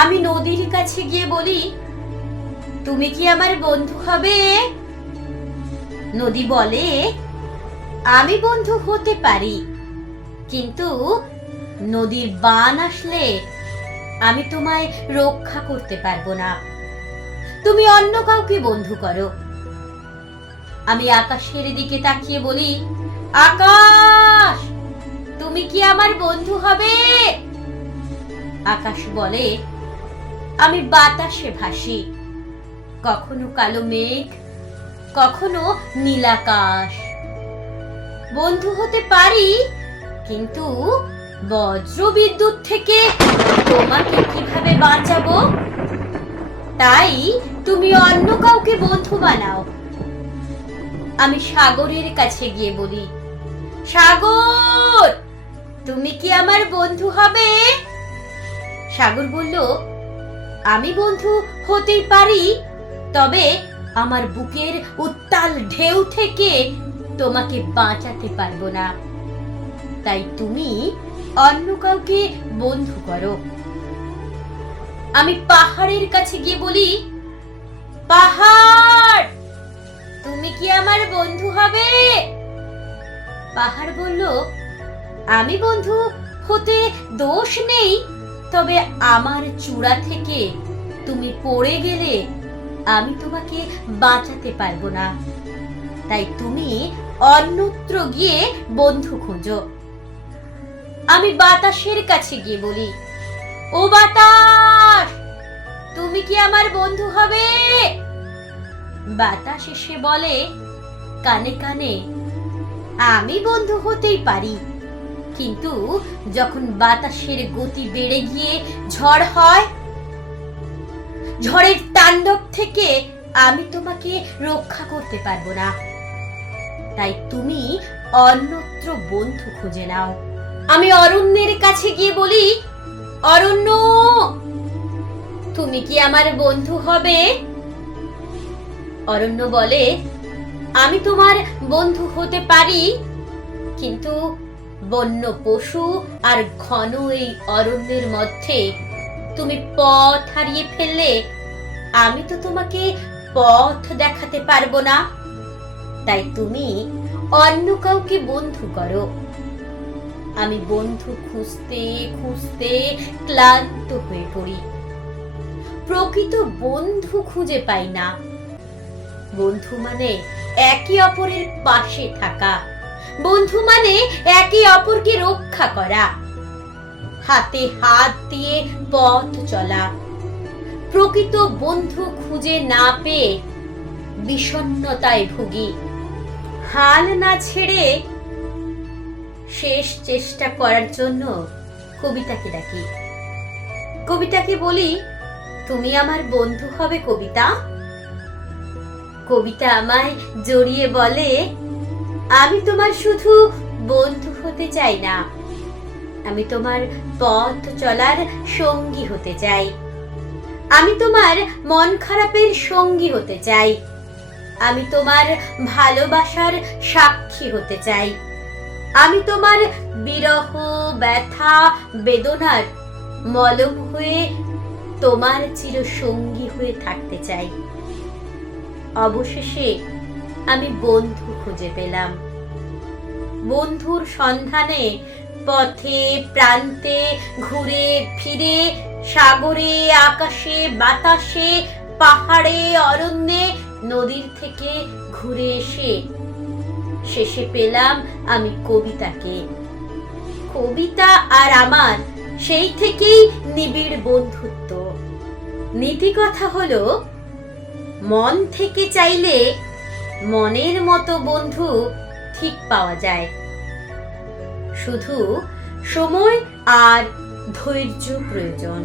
আমি নদীর কাছে গিয়ে বলি, তুমি কি আমার বন্ধু হবে? নদী বলে, আমি বন্ধু হতে পারি, কিন্তু নদীর বান আসলে আমি তোমায় রক্ষা করতে পারবো না। তুমি অন্য কাউকে বন্ধু করো। আমি আকাশের দিকে তাকিয়ে বলি, আকাশ, তুমি কি আমার বন্ধু হবে? আকাশ বলে, আমি বাতাসে ভাসি, কখনো কালো মেঘ, কখনো নীলাকাশ। বন্ধু হতে পারি, কিন্তু বজ্র বিদ্যুৎ থেকে তোমাকে কিভাবে বাঁচাবো? তাই তুমি অন্য কাউকে বন্ধু বানাও। আমি সাগরের কাছে গিয়ে বলি, সাগর, তুমি কি আমার বন্ধু হবে? সাগর বলল, আমি বন্ধু হতেই পারি, তবে আমার বুকের উত্তাল ঢেউ থেকে তোমাকে বাঁচাতে পারবো না। তাই তুমি অন্য কাউকে বন্ধু করো। আমি পাহাড়ের কাছে গিয়ে বলি, পাহাড়, তুমি কি আমার বন্ধু হবে? পাহাড় বলল, আমি বন্ধু হতে দোষ নেই, তবে আমার চূড়া থেকে তুমি পড়ে গেলে আমি তোমাকে বাঁচাতে পারবো না। তাই তুমি অন্যত্র গিয়ে বন্ধু খোঁজো। আমি বাতাসের কাছে গিয়ে বলি, ও বাতাস, তুমি কি আমার বন্ধু হবে? বাতাস এসে বলে কানে কানে, আমি বন্ধু হতেই পারি, কিন্তু যখন বাতাসের গতি বেড়ে গিয়ে ঝড় হয়, ঝড়ের তাণ্ডব থেকে আমি তোমাকে রক্ষা করতে পারবো না। তাই তুমি অন্যত্র বন্ধু খুঁজে নাও। আমি অরণ্যের কাছে গিয়ে বলি, অরণ্য, তুমি কি আমার বন্ধু হবে? অরণ্য বলে, আমি তোমার বন্ধু হতে পারি, কিন্তু বন্য পশু আর ঘন এই অরণ্যের মধ্যে তুমি পথ হারিয়ে ফেললে আমি তো তোমাকে পথ দেখাতে পারবো না। তাই তুমি অন্য কাউকে বন্ধু করো। আমি বন্ধু খুঁজতে খুঁজতে ক্লান্ত হয়ে পড়ি। প্রকৃত বন্ধু খুঁজে পাই না। বন্ধু মানে একে অপরের পাশে থাকা, বন্ধু মানে একে অপরকে রক্ষা করা, হাতে হাত দিয়ে পথ চলা। প্রকৃত বন্ধু খুঁজে না পেয়ে বিষণ্ণতায় ভুগি। হাল না ছেড়ে শেষ চেষ্টা করার জন্য কবিতাকে ডাকি। কবিতাকে বলি, তুমি আমার বন্ধু হবে কবিতা। কবিতা আমায় জড়িয়ে বলে, আমি তোমার শুধু বন্ধু হতে চাই না, আমি তোমার পথ চলার সঙ্গী হতে চাই। আমি তোমার মন খারাপের সঙ্গী হতে চাই। আমি তোমার ভালোবাসার সাক্ষী হতে চাই। আমি তোমার বিরহ, ব্যথা, বেদনার মলম হয়ে তোমার চির সঙ্গী হয়ে থাকতে চাই। অবশেষে আমি বন্ধু খুঁজে পেলাম। বন্ধুর সন্ধানে পথে প্রান্তে ঘুরে ফিরে, সাগরে, আকাশে, বাতাসে, পাহাড়ে, অরণ্যে, নদীর থেকে ঘুরে এসে শেষে পেলাম আমি কবিতাকে। কবিতা আর আমার সেই থেকেই নিবিড় বন্ধুত্ব। নীতি কথা হলো, মন থেকে চাইলে মনের মতো বন্ধু ঠিক পাওয়া যায়, শুধু সময় আর ধৈর্য প্রয়োজন।